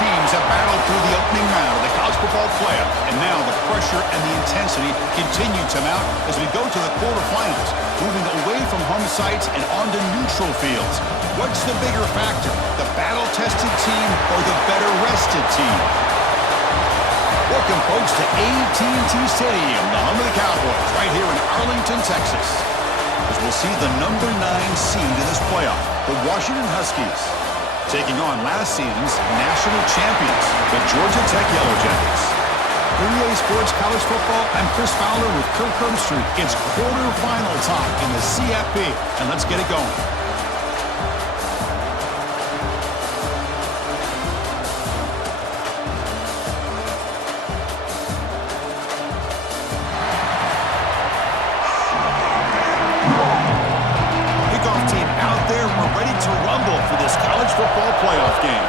teams have battled through the opening round of the college football playoff, and now the pressure and the intensity continue to mount as we go to the quarterfinals, moving away from home sites and onto neutral fields. What's the bigger factor, the battle-tested team or the better-rested team? Welcome, folks, to AT&T Stadium, the home of the Cowboys, right here in Arlington, Texas, as we'll see the number 9 seed in this playoff, the Washington Huskies, taking on last season's national champions, the Georgia Tech Yellow Jackets. For EA Sports College Football, I'm Chris Fowler with Kirk Herbstreit. It's quarterfinal time in the CFP, and let's get it going. Football playoff game.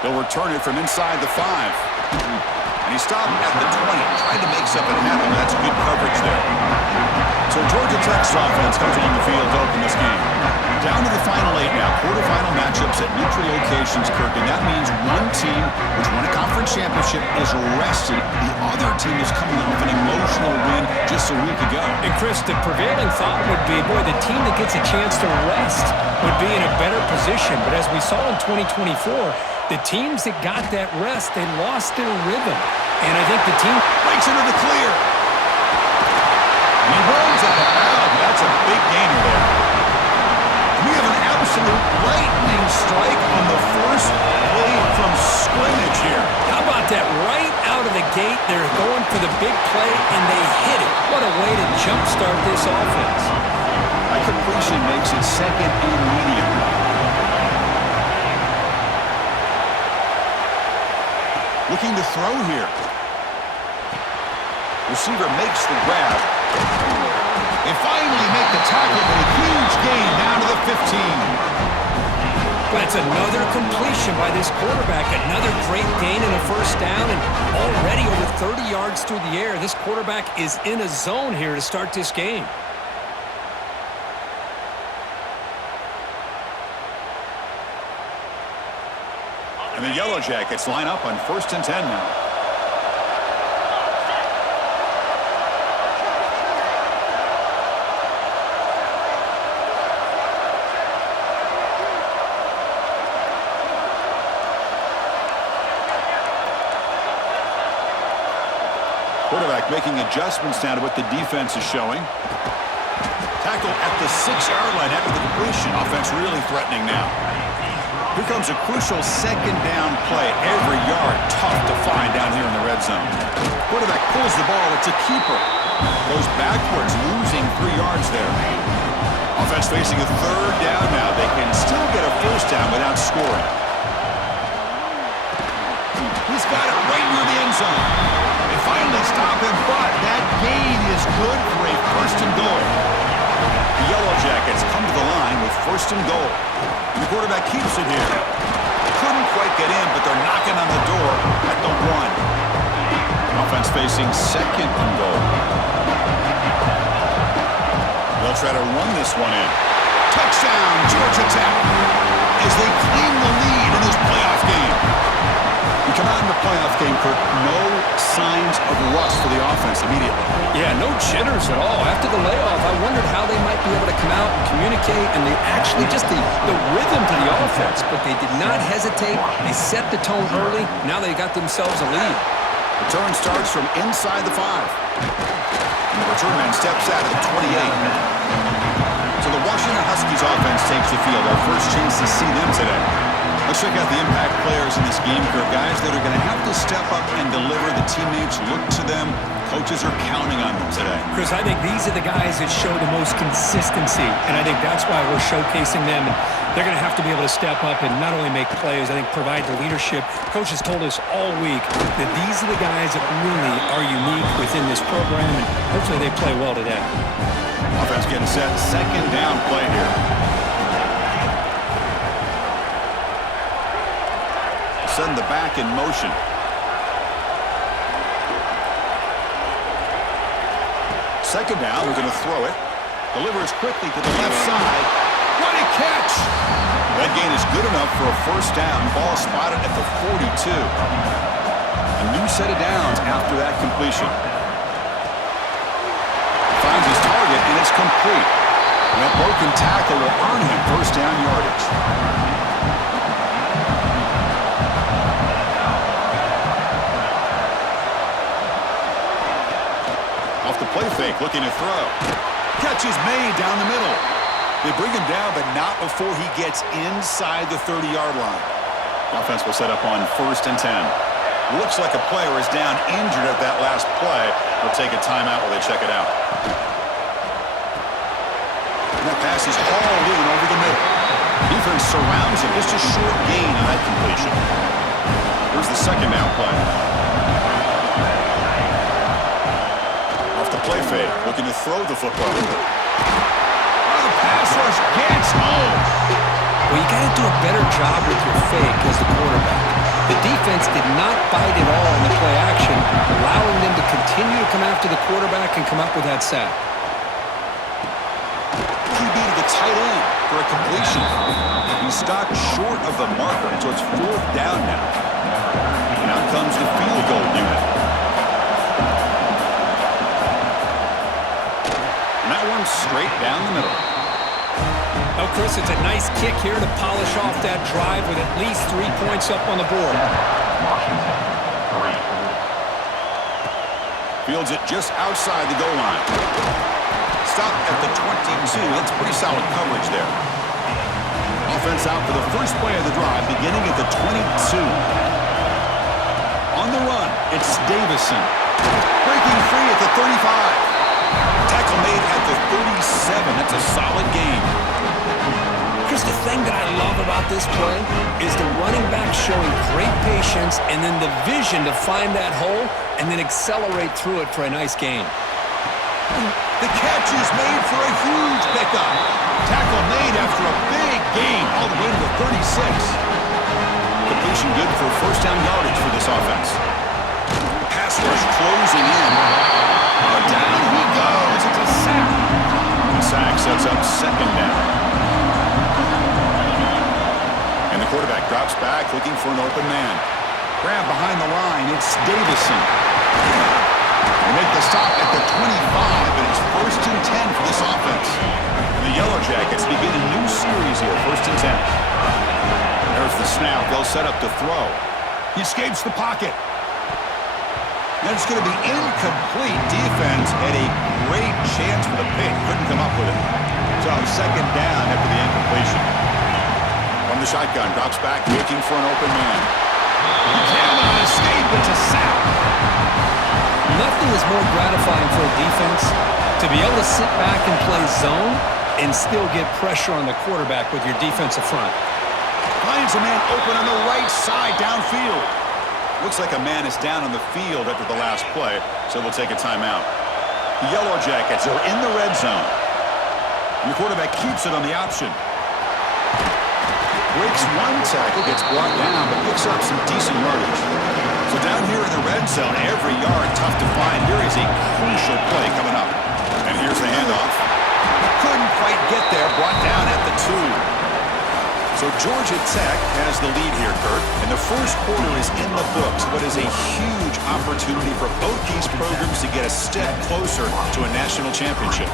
They'll return it from inside the 5. And he stopped at the 20, trying to make something happen. That's good coverage there. So Georgia Tech's offense comes on the field to open this game. Down to the final 8 now. Quarterfinal matchups at neutral locations, Kirk. And that means one team, which won a conference championship, is rested. The other team is coming off an emotional win just a week ago. And Chris, the prevailing thought would be, boy, the team that gets a chance to rest would be in a better position. But as we saw in 2024, the teams that got that rest, they lost their rhythm. And I think the team breaks into the clear. He runs out of bounds. That's a big gainer there. We have an absolute lightning strike on the first play from scrimmage here. How about that? Right out of the gate, they're going for the big play, and they hit it. What a way to jumpstart this offense. That completion makes it second and medium. Looking to throw here. Receiver makes the grab. They finally make the tackle with a huge gain down to the 15. That's another completion by this quarterback. Another great gain and a first down, and already over 30 yards through the air. This quarterback is in a zone here to start this game. And the Yellow Jackets line up on 1st and 10 now. Quarterback making adjustments now to what the defense is showing. Tackle at the 6-yard line after the completion. Offense really threatening now. Here comes a crucial second down play. Every yard tough to find down here in the red zone. Quarterback pulls the ball. It's a keeper. Goes backwards, losing 3 yards there. Offense facing a 3rd down now. They can still get a first down without scoring. He's got it right near the end zone. They finally stop him, but that gain is good for a 1st and goal. The Yellow Jackets come to the line with 1st and goal. And the quarterback keeps it here. They couldn't quite get in, but they're knocking on the door at the 1. Offense facing 2nd and goal. They'll try to run this one in. Touchdown, Georgia Tech, as they claim the lead in this playoff game. We come out in the playoff game, Kirk, no signs of rust for the offense immediately. Yeah, no jitters at all. After the layoff, I wondered how they might be able to come out and communicate, and they actually just the rhythm to the offense, but they did not hesitate. They set the tone early. Now they got themselves a lead. Return starts from inside the 5. And the return man steps out at the 28. So the Washington Huskies offense takes the field. Our first chance to see them today. Let's check out the impact players in this game, Kirk. Guys that are going to have to step up and deliver. The teammates look to them. Coaches are counting on them today. Chris, I think these are the guys that show the most consistency, and I think that's why we're showcasing them. And they're going to have to be able to step up and not only make plays, I think provide the leadership. Coaches told us all week that these are the guys that really are unique within this program, and hopefully they play well today. Offense getting set. 2nd down play here. Send the back in motion. Second down, we're going to throw it. Delivers quickly to the left side. What a catch! That gain is good enough for a first down. Ball spotted at the 42. A new set of downs after that completion. Finds his target, and it's complete. And that broken tackle will earn him first down yardage. Off the play fake, looking to throw. Catch is made down the middle. They bring him down, but not before he gets inside the 30-yard line. Offense will set up on 1st and 10. Looks like a player is down injured at that last play. They'll take a timeout while they check it out. And that pass is hauled in over the middle. Defense surrounds him. Just a short gain on that completion. Here's the second down play. Off the play fake, looking to throw the football. The pass rush gets home. Well, you got to do a better job with your fake as the quarterback. The defense did not bite at all in the play action, allowing them to continue to come after the quarterback and come up with that sack. QB to the tight end for a completion. He's stopped short of the marker, so it's 4th down now. And out comes the field goal unit. And that one's straight down the middle. Oh, Chris, it's a nice kick here to polish off that drive with at least 3 points up on the board. Fields it just outside the goal line. Stop at the 22. That's pretty solid coverage there. Offense out for the first play of the drive, beginning at the 22. On the run, it's Davison. Breaking free at the 35. Tackle made at the 37. That's a solid gain. Chris, the thing that I love about this play is the running back showing great patience and then the vision to find that hole and then accelerate through it for a nice gain. The catch is made for a huge pickup. Tackle made after a big gain all the way to the 36. Completion good for first down yardage for this offense. Pass rush closing in. Down he goes. It's a sack. The sack sets up 2nd down. And the quarterback drops back looking for an open man. Grab behind the line. It's Davison. They make the stop at the 25, and it's 1st and 10 for this offense. And the Yellow Jackets begin a new series here, 1st and 10. There's the snap. They'll set up to throw. He escapes the pocket. And it's going to be incomplete. Defense had a great chance for the pick. Couldn't come up with it. So 2nd down after the incompletion. From the shotgun, drops back, looking for an open man. He cannot escape. It's a sack. Nothing is more gratifying for a defense to be able to sit back and play zone and still get pressure on the quarterback with your defensive front. Finds a man open on the right side downfield. Looks like a man is down on the field after the last play, so we'll take a timeout. The Yellow Jackets are in the red zone. And the quarterback keeps it on the option. Breaks one tackle, gets brought down, but picks up some decent yardage. So down here in the red zone, every yard tough to find. Here is a crucial play coming up. And here's the handoff. Couldn't quite get there, brought down at the 2. So Georgia Tech has the lead here, Kurt. And the first quarter is in the books. What is a huge opportunity for both these programs to get a step closer to a national championship.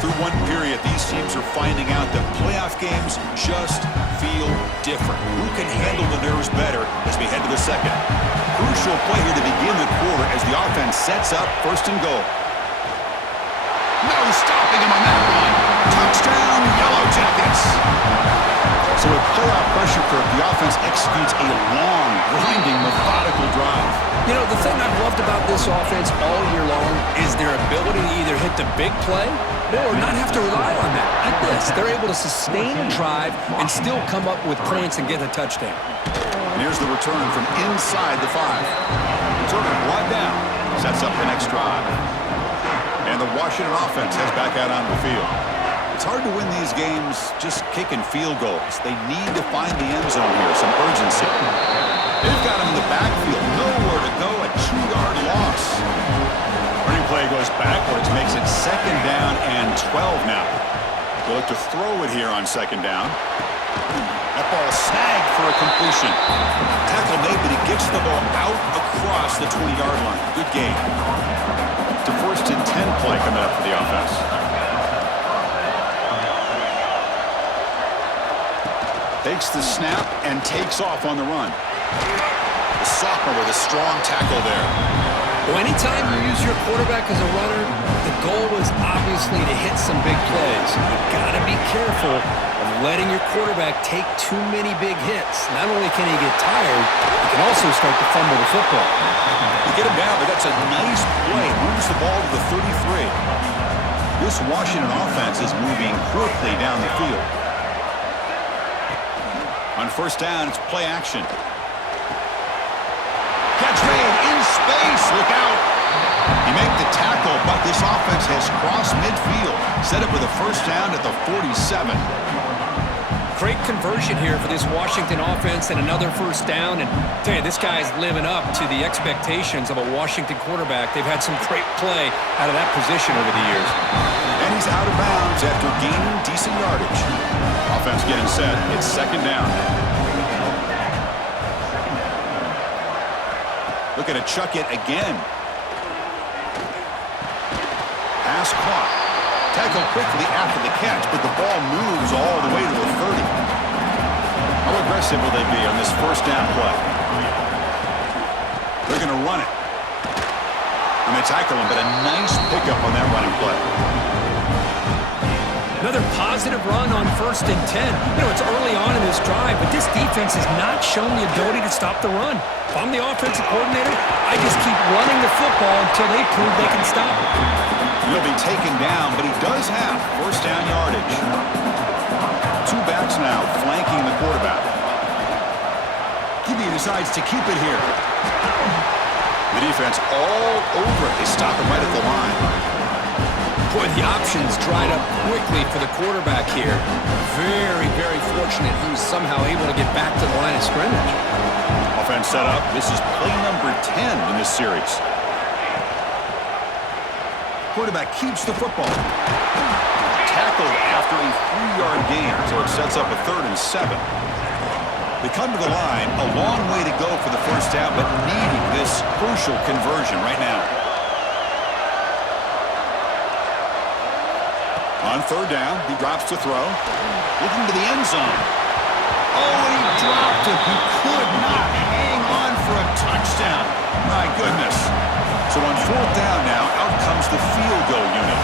Through one period, these teams are finding out that playoff games just feel different. Who can handle the nerves better as we head to the second? Crucial play here to begin the quarter as the offense sets up 1st and goal. No stopping him on that one. Touchdown, Yellow Jackets. So with playoff pressure, Kirk, the offense executes a long, grinding, methodical drive. You know, the thing I've loved about this offense all year long is their ability to either hit the big play or not have to rely on that. Like this, they're able to sustain a drive and still come up with points and get a touchdown. And here's the return from inside the 5. Turner brought down, sets up the next drive. And the Washington offense heads back out on the field. It's hard to win these games just kicking field goals. They need to find the end zone here, some urgency. They've got him in the backfield, nowhere to go, a 2-yard loss. second down and 12 now. They'll look to throw it here on second down. That ball snagged for a completion. Tackle made, but he gets the ball out across the 20-yard line. Good gain. It's a 1st and 10 play coming up for the offense. Takes the snap and takes off on the run. The sophomore with a strong tackle there. Well, anytime you use your quarterback as a runner, the goal is obviously to hit some big plays. You've got to be careful of letting your quarterback take too many big hits. Not only can he get tired, he can also start to fumble the football. You get him down, but that's a nice play. Moves the ball to the 33. This Washington offense is moving quickly down the field. On first down, it's play action. Catch made in space. Look out. He made the tackle, but this offense has crossed midfield. Set up with a first down at the 47. Great conversion here for this Washington offense and another first down. And I tell you, this guy's living up to the expectations of a Washington quarterback. They've had some great play out of that position over the years. And he's out of bounds after gaining decent yardage. Offense getting set. It's second down. Looking to chuck it again. Pass caught. Tackle quickly after the catch, but the ball moves all the way to the 30. How aggressive will they be on this first down play? They're going to run it. And they tackle him, but a nice pickup on that running play. Another positive run on 1st and 10. You know, it's early on in this drive, but this defense has not shown the ability to stop the run. If I'm the offensive coordinator, I just keep running the football until they prove they can stop it. He'll be taken down, but he does have first down yardage. Two backs now flanking the quarterback. Gibby decides to keep it here. The defense all over it. They stop him right at the line. Boy, the options dried up quickly for the quarterback here. Very, very fortunate he was somehow able to get back to the line of scrimmage. Offense set up. This is play number 10 in this series. Quarterback keeps the football. Tackled after a 3-yard gain, so it sets up a 3rd and 7. They come to the line, a long way to go for the first down, but needing this crucial conversion right now. On third down, he drops to throw. Looking to the end zone. Oh, he dropped it. He could not hang on for a touchdown. My goodness. So on fourth down now, out comes the field goal unit.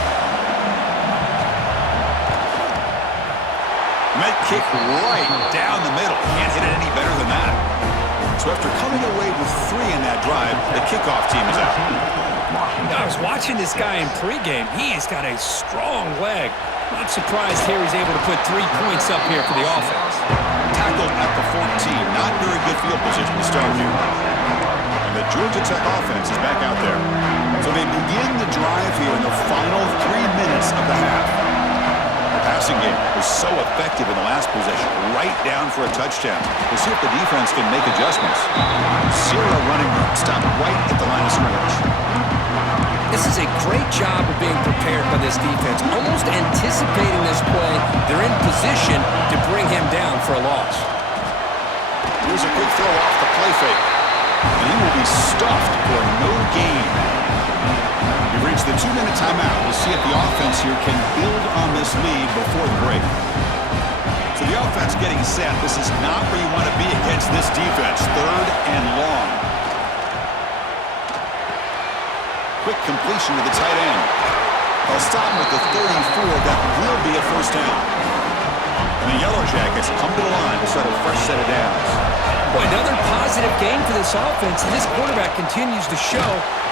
Met kick right down the middle. Can't hit it any better than that. So after coming away with 3 in that drive, the kickoff team is out. I was watching this guy in pregame. He's got a strong leg. Not surprised here he's able to put 3 points up here for the offense. Tackled at the 14. Not very good field position to start here. And the Georgia Tech offense is back out there. So they begin the drive here in the final 3 minutes of the half. The passing game was so effective in the last possession, right down for a touchdown. We'll see if the defense can make adjustments. Zero running room, stopped right at the line of scrimmage. This is a great job of being prepared by this defense. Almost anticipating this play, they're in position to bring him down for a loss. Here's a quick throw off the play fake. And he will be stuffed for no gain. We've reached the 2-minute timeout. We'll see if the offense here can build on this lead before the break. So the offense getting set. This is not where you want to be against this defense. 3rd and long. Quick completion to the tight end. They'll stop him at the 34. That will be a first down. And the Yellow Jackets come to the line to start a fresh set of downs. Boy, another positive game for this offense, and this quarterback continues to show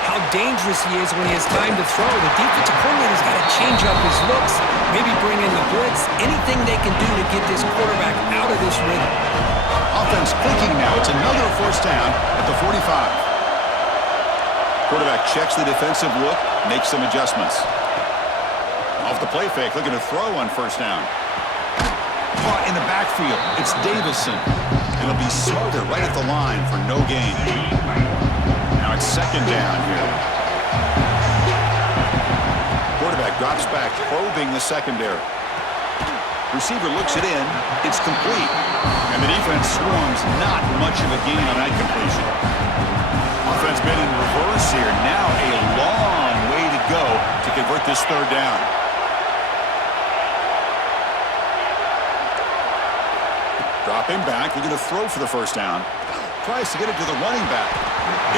how dangerous he is when he has time to throw. The defensive coordinator's got to change up his looks, maybe bring in the blitz, anything they can do to get this quarterback out of this rhythm. Offense clicking now. It's another first down at the 45. Quarterback checks the defensive look, makes some adjustments. Off the play fake, looking to throw on first down. Caught in the backfield. It's Davison. It'll be smothered right at the line for no gain. Now it's second down here. Quarterback Drops back, probing the secondary. Receiver looks it in. It's complete. And the defense swarms. Not much of a gain on that completion. Offense been in reverse here. Now a long way to go to convert this third down. Dropping back. Looking to throw for the first down. Tries to get it to the running back.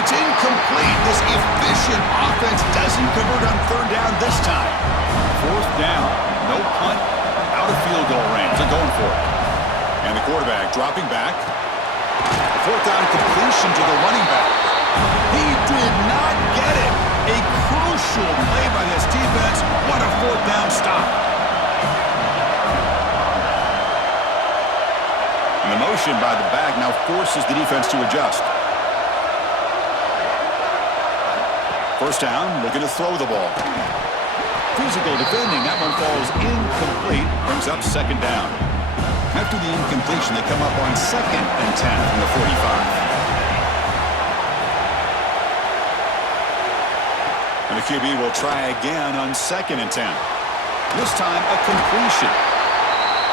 It's incomplete. This efficient offense doesn't convert on third down this time. Fourth down. No punt. Out of field goal range. They're going for it. And the quarterback dropping back. Fourth down completion to the running back. He did not get it. A crucial play by this defense. What a fourth down stop. And the motion by the back now forces the defense to adjust. First down, looking to throw the ball. Physical defending, that one falls incomplete, brings up second down. After the incompletion, they come up on 2nd and 10 from the 45. And the QB will try again on 2nd and 10. This time, a completion.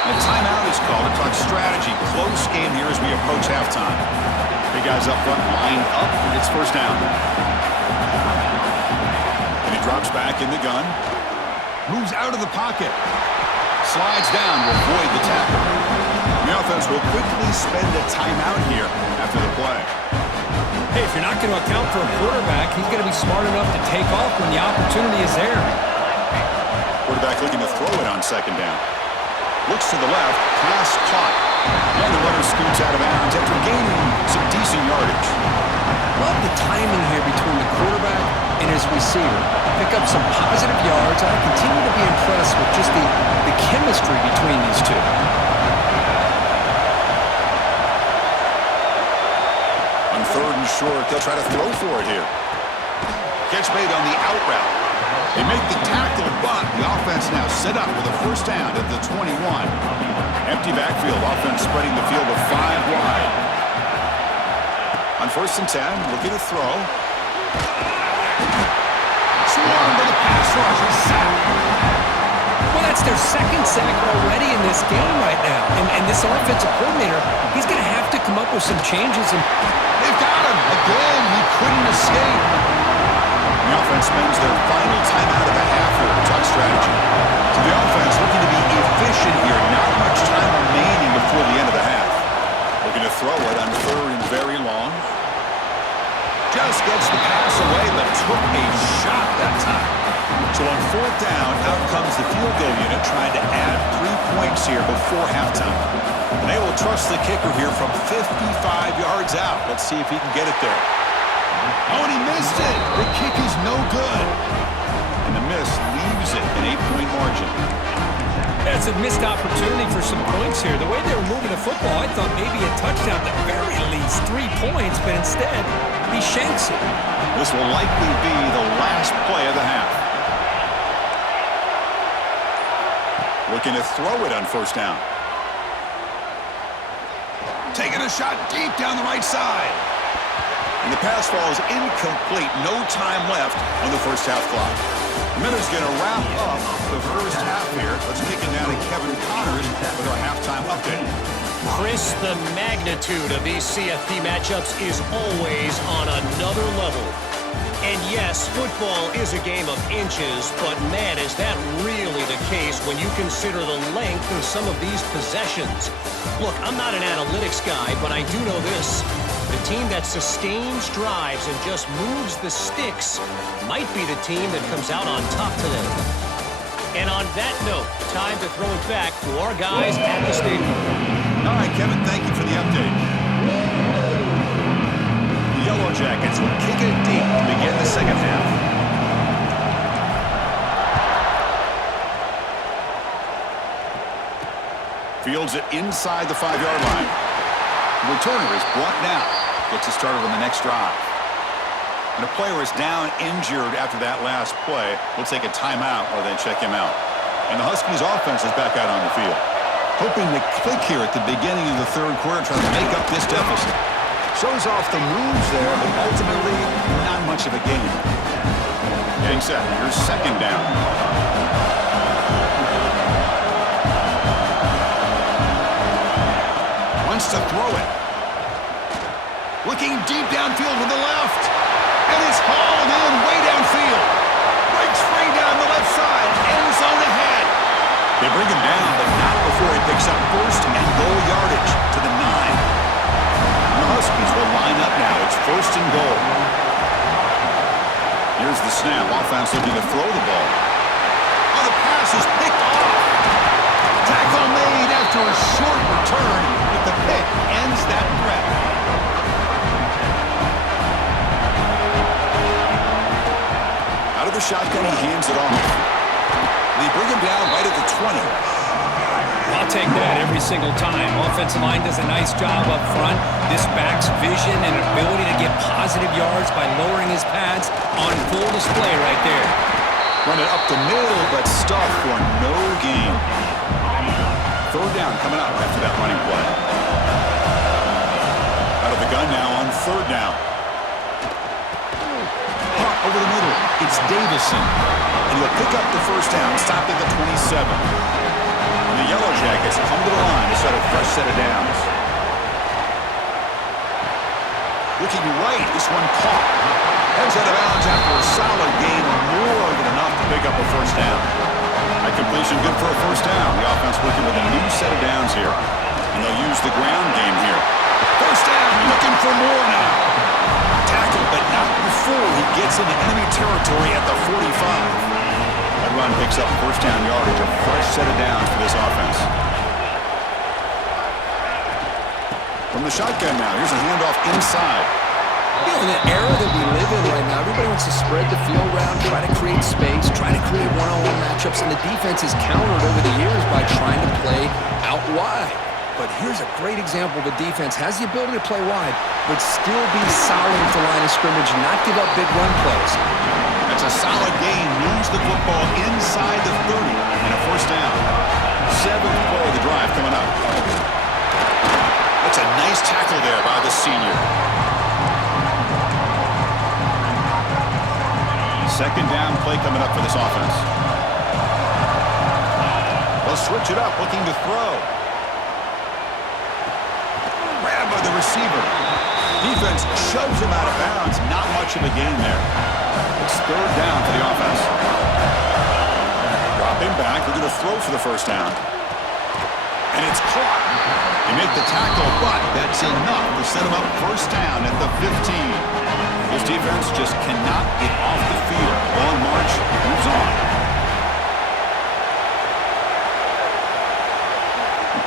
And a timeout is called to talk strategy. Close game here as we approach halftime. Big guys up front, lined up, and it's first down. And he drops back in the gun. Moves out of the pocket. Slides down to avoid the tackle. The offense will quickly spend a timeout here after the play. Hey, if you're not going to account for a quarterback, he's going to be smart enough to take off when the opportunity is there. Quarterback looking to throw it on second down. Looks to the left. Pass caught. And the runner scoots out of bounds after gaining some decent yardage. Love the timing here between the quarterback and his receiver. Pick up some positive yards. I continue to be impressed with just the chemistry between these two. On third and short, they'll try to throw for it here. Catch made on the out route. They make the tackle, but the offense now set up with a first down at the 21. Empty backfield, offense spreading the field of 5 wide. On 1st and 10, looking to throw. Swarmed by the pass rush. Well, that's their 2nd sack already in this game right now. And this offensive coordinator, he's going to have to come up with some changes. And they've got him. Again, he couldn't escape. The offense spends their final timeout of the half here to talk strategy. So the offense looking to be efficient here. Not much time remaining before the end of the half. Looking to throw it on 3rd and very long. Just gets the pass away, but took a shot that time. So on 4th down, out comes the field goal unit trying to add 3 points here before halftime. And they will trust the kicker here from 55 yards out. Let's see if he can get it there. Oh, and he missed it. The kick is no good. And the miss leaves it an 8-point margin. That's a missed opportunity for some points here. The way they were moving the football, I thought maybe a touchdown at the very least, 3 points, but instead, he shanks it. This will likely be the last play of the half. Looking to throw it on first down. Taking a shot deep down the right side. And the pass falls incomplete. No time left on the first half clock. Miller's going to wrap up the first half here. Let's kick it down to Kevin Connors with our halftime update. Chris, the magnitude of these CFP matchups is always on another level. And yes, football is a game of inches, but man, is that really the case when you consider the length of some of these possessions. Look, I'm not an analytics guy, but I do know this. The team that sustains drives and just moves the sticks might be the team that comes out on top today. And on that note, time to throw it back to our guys at the stadium. All right, Kevin, thank you for the update. The Yellow Jackets will kick it deep to begin the second half. Fields it inside the 5-yard line. The returner is brought down. Gets it started on the next drive. And a player is down injured after that last play. We'll take a timeout or then check him out. And the Huskies offense is back out on the field. Hoping to click here at the beginning of the third quarter, trying to make up this deficit. Shows off the moves there, but ultimately not much of a gain. Getting set. Here's second down. to throw it. Looking deep downfield to the left. And it's hauled in way downfield. Breaks free down the left side. End zone ahead. They bring him down, but not before he picks up first and goal yardage to the 9. And the Huskies will line up now. It's first and goal. Here's the snap. Offense looking to throw the ball. Oh, the pass is picked off. Tackle made after a short return, but the pick ends that threat. Out of the shotgun, he hands it off. They bring him down right at the 20. I'll take that every single time. Offensive line does a nice job up front. This back's vision and ability to get positive yards by lowering his pads on full display right there. Run it up the middle, but stuffed for no gain. Third down coming up after that running play. Out of the gun now on third down. Hot over the middle. It's Davison. And he'll pick up the first down, stopped at the 27. And the Yellow Jackets come to the line to set a fresh set of downs. Looking right, this one caught. Heads out of bounds after a solid gain, more than enough to pick up a first down. That completion good for a first down. The offense working with a new set of downs here. And they'll use the ground game here. First down, looking for more now. Tackle, but not before he gets into enemy territory at the 45. That run picks up first down yardage, a fresh set of downs for this offense. From the shotgun now, here's a handoff inside. You know, in the era that we live in right now, everybody wants to spread the field around, try to create space, try to create one-on-one matchups, and the defense is countered over the years by trying to play out wide. But here's a great example. The defense has the ability to play wide, but still be solid at the line of scrimmage, not give up big run plays. That's a solid gain. Moves the football inside the 30 and a first down. 7th play of the drive coming up. That's a nice tackle there by the senior. Second down play coming up for this offense. They'll switch it up, looking to throw. Grabbed by the receiver. Defense shoves him out of bounds. Not much of a gain there. It's third down for the offense. Dropping back. We're going to throw for the first down. And it's caught. They make the tackle, but that's enough to set him up first down at the 15. This defense just cannot get off the field. Long march moves on.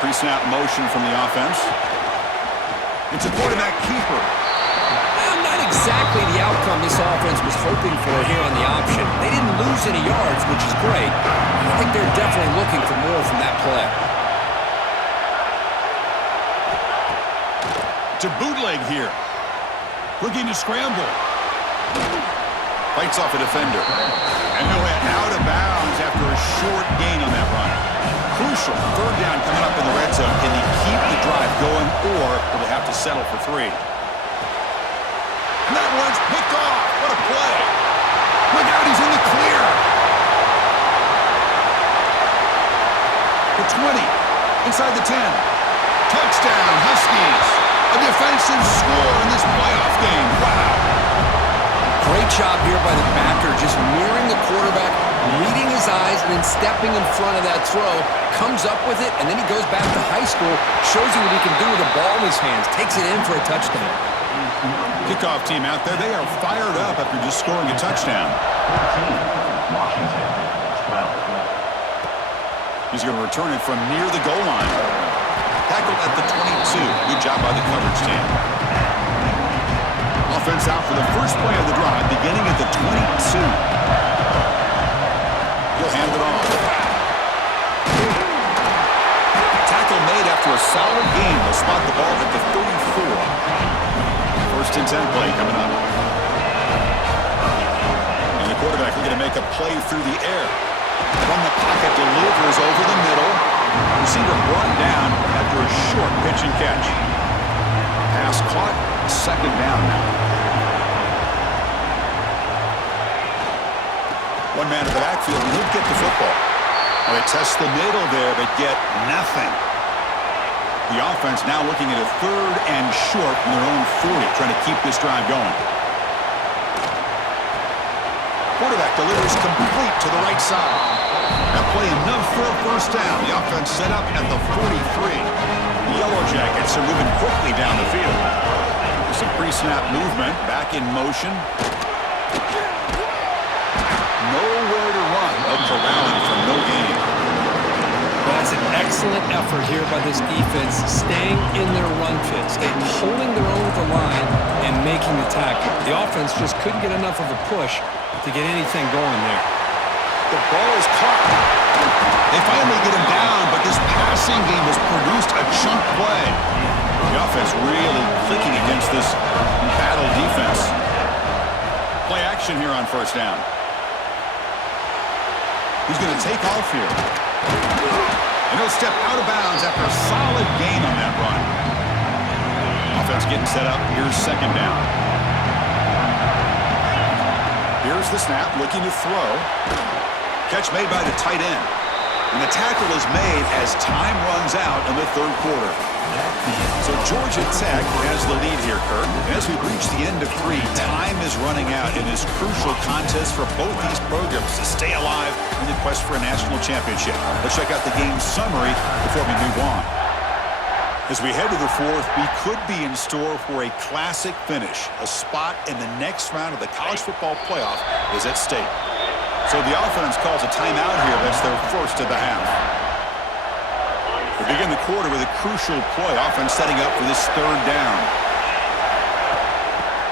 Pre-snap motion from the offense. It's a quarterback keeper. Well, not exactly the outcome this offense was hoping for here on the option. They didn't lose any yards, which is great. I think they're definitely looking for more from that play. To bootleg here. Looking to scramble. Fights off a defender. And he'll head out of bounds after a short gain on that run. Crucial third down coming up in the red zone. Can they keep the drive going, or will they have to settle for 3? And that one's picked off. What a play. Look out, he's in the clear. The 20. Inside the 10. Touchdown, Huskies. A defensive score in this playoff game. Wow. Great job here by the backer, just mirroring the quarterback, reading his eyes, and then stepping in front of that throw, comes up with it, and then he goes back to high school, shows you what he can do with a ball in his hands, takes it in for a touchdown. Kickoff team out there, they are fired up after just scoring a touchdown. He's going to return it from near the goal line. Tackled at the 22. Good job by the coverage team. Offense out for the first play of the drive, beginning at the 22. He'll hand it off. Tackle made after a solid gain. They'll spot the ball at the 34. First and 10 play coming up. And the quarterback looking to make a play through the air. From the pocket, delivers over the middle. Receiver brought down after a short pitch and catch. Pass caught, second down now. One man in the backfield, and he'll get the football. Well, they test the middle there, but get nothing. The offense now looking at a 3rd and short from their own 40, trying to keep this drive going. Quarterback delivers complete to the right side. That play enough for a first down. The offense set up at the 43. The Yellow Jackets are moving quickly down the field. Some pre-snap movement, back in motion. Nowhere to run. A corralling from no gain. That's an excellent effort here by this defense, staying in their run fit, holding their own with the line, and making the tackle. The offense just couldn't get enough of a push to get anything going there. The ball is caught. They finally get him down, but this passing game has produced a chunk play. The offense really clicking against this battle defense. Play action here on first down. He's going to take off here. And he'll step out of bounds after a solid gain on that run. Offense getting set up. Here's second down. Here's the snap, looking to throw. Catch made by the tight end. And the tackle is made as time runs out in the 3rd quarter. So Georgia Tech has the lead here, Kurt. As we reach the end of 3, time is running out in this crucial contest for both these programs to stay alive in the quest for a national championship. Let's check out the game summary before we move on. As we head to the 4th, we could be in store for a classic finish. A spot in the next round of the college football playoff is at stake. So the offense calls a timeout here. That's their first of the half. We begin the quarter with a crucial play. Offense setting up for this 3rd down.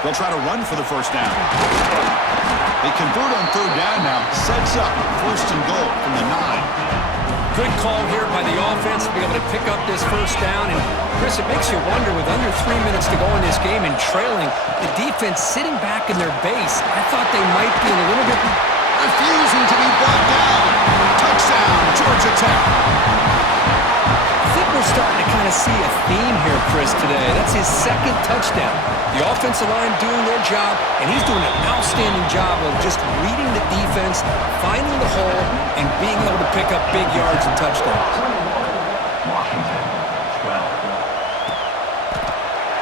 They'll try to run for the first down. They convert on 3rd down now. Sets up 1st and goal from the 9. Good call here by the offense to be able to pick up this first down. And, Chris, it makes you wonder, with under 3 minutes to go in this game and trailing, the defense sitting back in their base, I thought they might be in a little bit... Refusing to be brought down. Touchdown, Georgia Tech. I think we're starting to kind of see a theme here, Chris, today. That's his 2nd touchdown. The offensive line doing their job, and he's doing an outstanding job of just reading the defense, finding the hole, and being able to pick up big yards and touchdowns.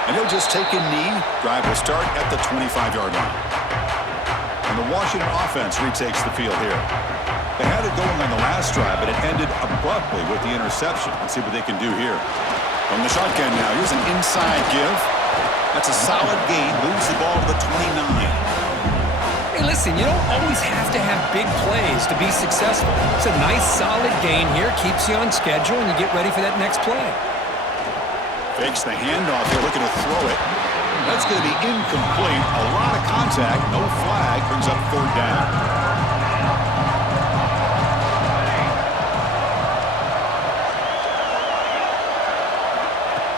And he'll just take a knee. Drive will start at the 25-yard line. And the Washington offense retakes the field here. They had it going on the last drive, but it ended abruptly with the interception. Let's see what they can do here. From the shotgun now, here's an inside give. That's a solid gain. Moves the ball to the 29. Hey, listen, you don't always have to have big plays to be successful. It's a nice, solid gain here. Keeps you on schedule, and you get ready for that next play. Fakes the handoff here, looking to throw it. That's going to be incomplete. A lot of contact. No flag. Brings up 3rd down.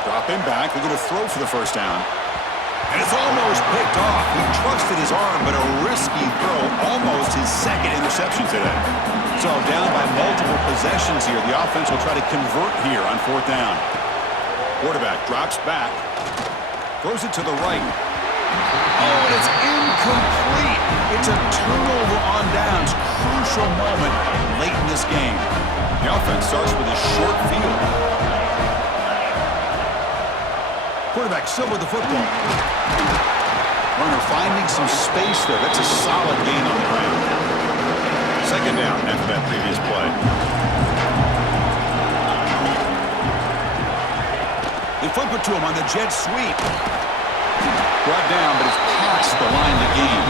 Dropping back. Looking to throw for the first down. And it's almost picked off. He trusted his arm, but a risky throw. Almost his 2nd interception today. So down by multiple possessions here. The offense will try to convert here on 4th down. Quarterback drops back. Throws it to the right. Oh, and it's incomplete. It's a turnover on downs. Crucial moment late in this game. The offense starts with a short field. Quarterback still with the football. Runner finding some space there. That's a solid gain on the ground. 2nd down after that previous play. They flip it to him on the jet sweep. Brought down, but it's past the line to gain.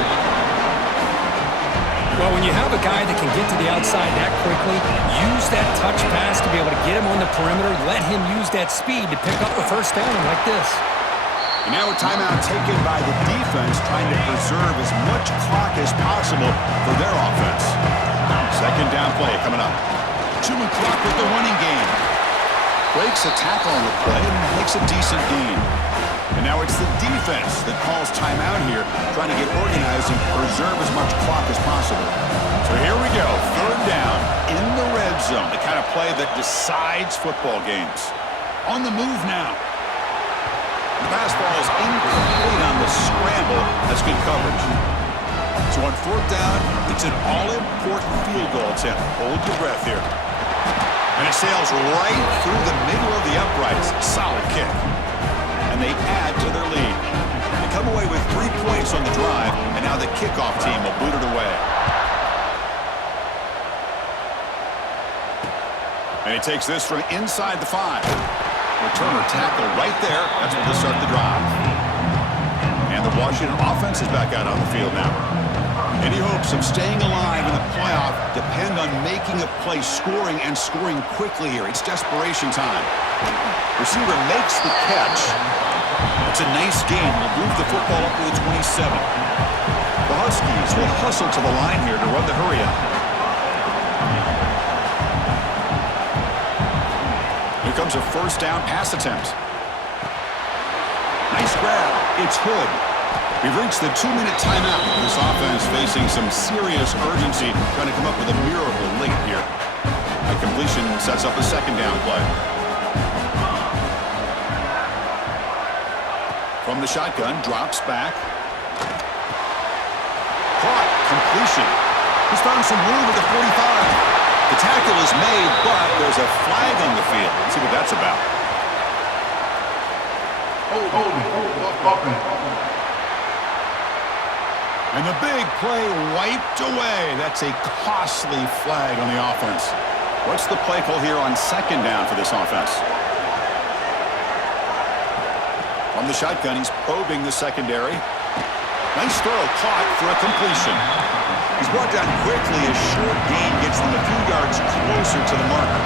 Well, when you have a guy that can get to the outside that quickly, use that touch pass to be able to get him on the perimeter, let him use that speed to pick up a first down like this. And now a timeout taken by the defense, trying to preserve as much clock as possible for their offense. 2nd down play coming up. Chewing clock with the running game. Breaks a tackle on the play and makes a decent gain. And now it's the defense that calls timeout here, trying to get organized and preserve as much clock as possible. So here we go, 3rd down in the red zone, the kind of play that decides football games. On the move now. The pass ball is incomplete on the scramble. That's good coverage. So on 4th down, it's an all-important field goal attempt. Hold your breath here. And it sails right through the middle of the uprights. Solid kick. And they add to their lead. They come away with 3 points on the drive, and now the kickoff team will boot it away. And he takes this from inside the 5. Returner tackle right there. That's where they start the drive. And the Washington offense is back out on the field now. Any hopes of staying alive in the playoff depend on making a play, scoring, and scoring quickly here. It's desperation time. Receiver makes the catch. It's a nice gain. Will move the football up to the 27. The Huskies will hustle to the line here to run the hurry up. Here comes a first down pass attempt. Nice grab. It's Hood. We've reached the 2-minute timeout. This offense facing some serious urgency, trying to come up with a miracle late here. A completion sets up a second down play. From the shotgun, drops back. Caught. Completion. He's found some room at the 45. The tackle is made, but there's a flag on the field. Let's see what that's about. And the big play wiped away. That's a costly flag on the offense. What's the play call here on second down for this offense? On the shotgun, he's probing the secondary. Nice throw, caught for a completion. He's brought down quickly. A short gain gets them a few yards closer to the marker.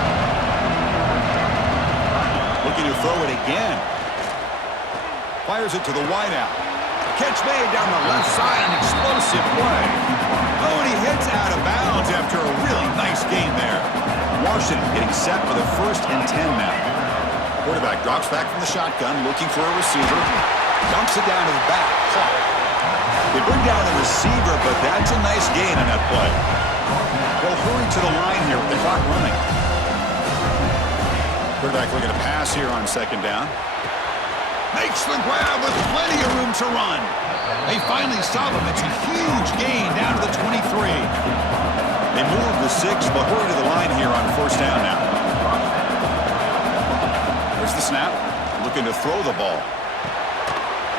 Looking to throw it again. Fires it to the wideout. Catch made down the left side, an explosive play. Oh, and he hits out of bounds after a really nice gain there. Washington getting set for the 1st and 10 now. Quarterback drops back from the shotgun, looking for a receiver. Dumps it down to the back. Caught. They bring down the receiver, but that's a nice gain on that play. They'll hurry to the line here with the clock running. Quarterback looking to pass here on second down. Makes the grab with plenty of room to run. They finally stop him. It's a huge gain down to the 23. They move the 6, but hurry to the line here on first down now. Here's the snap. Looking to throw the ball.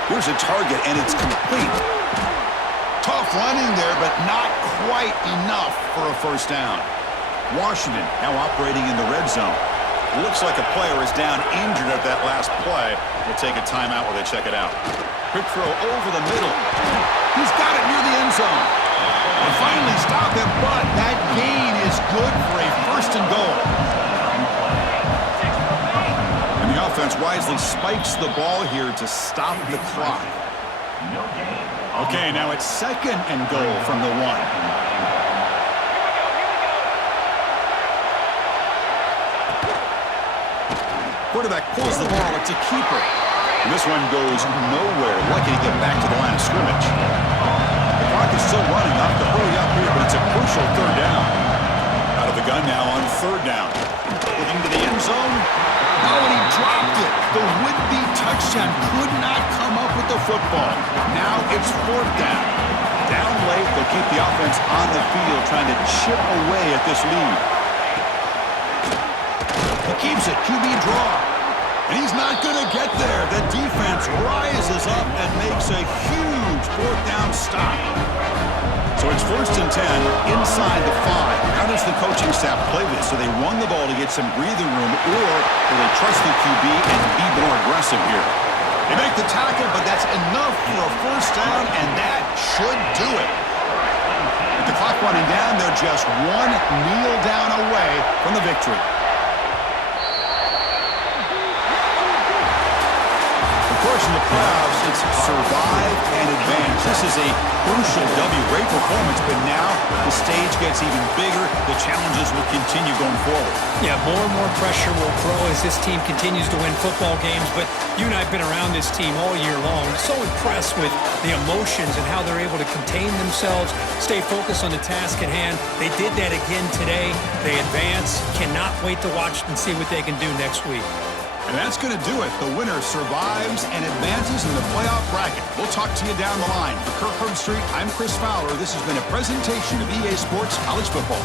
Here's a target, and it's complete. Tough running there, but not quite enough for a first down. Washington now operating in the red zone. Looks like a player is down injured at that last play. We'll take a timeout while they check it out. Quick throw over the middle. He's got it near the end zone. They finally stop him, but that gain is good for a 1st and goal. And the offense wisely spikes the ball here to stop the clock. Okay, now it's 2nd and goal from the 1. Quarterback pulls the ball. It's a keeper. And this one goes nowhere. Lucky to get back to the line of scrimmage. The clock is still running. Not to hurry up here, but it's a crucial 3rd down. Out of the gun now on 3rd down. Looking to the end zone. Oh, and he dropped it. The would-be touchdown could not come up with the football. Now it's 4th down. Down late, they'll keep the offense on the field, trying to chip away at this lead. He keeps it, QB draw. And he's not going to get there. The defense rises up and makes a huge 4th down stop. So it's 1st and 10 inside the 5. How does the coaching staff play this? Do they run the ball to get some breathing room, or do they trust the QB and be more aggressive here? They make the tackle, but that's enough for a 1st down, and that should do it. With the clock running down, they're just 1 kneel down away from the victory. Of course, in the playoffs, it's survive and advance. This is a crucial W. Great performance, but now the stage gets even bigger. The challenges will continue going forward. Yeah, more and more pressure will grow as this team continues to win football games, but you and I have been around this team all year long. So impressed with the emotions and how they're able to contain themselves, stay focused on the task at hand. They did that again today. They advance. Cannot wait to watch and see what they can do next week. And that's going to do it. The winner survives and advances in the playoff bracket. We'll talk to you down the line. For Kirk Herbstreit, I'm Chris Fowler. This has been a presentation of EA Sports College Football.